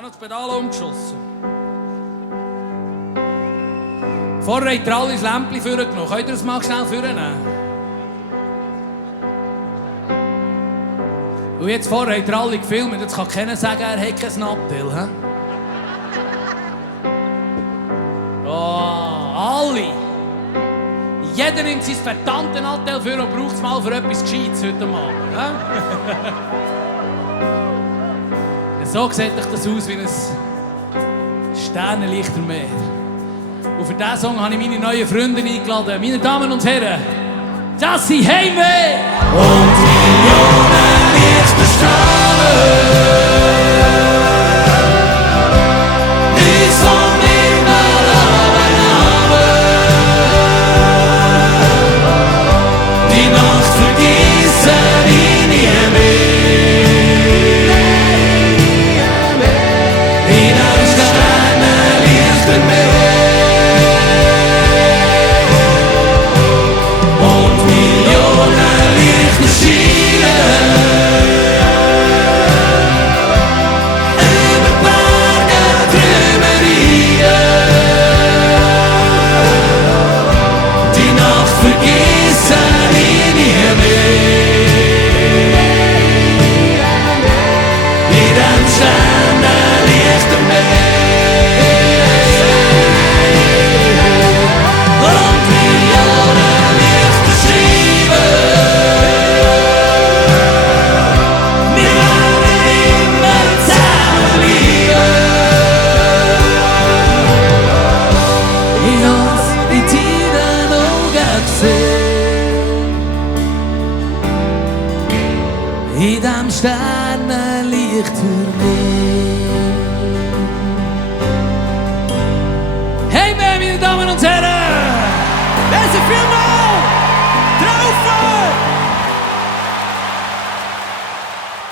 habe noch das Pedal umgeschossen. Vorher habt ihr alle das Lämpchen vorgenommen. Könnt ihr das mal schnell vornehmen? Und jetzt vorher habt ihr alle gefilmt. Jetzt kann keiner sagen, er hat kein Nattel. Oh, alle. Jeder nimmt sein verdammten Nattel vor und braucht es mal für etwas Gescheites heute Abend. So sieht euch das aus wie ein Sternenlichtermeer. Und für diesen Song habe ich meine neuen Freunde eingeladen. Meine Damen und Herren, das sind Heimweh! Und Millionen Lichterstrahlen. In dem Sternenlichtermeer. Hey, meine Damen und Herren! Merci vielmals!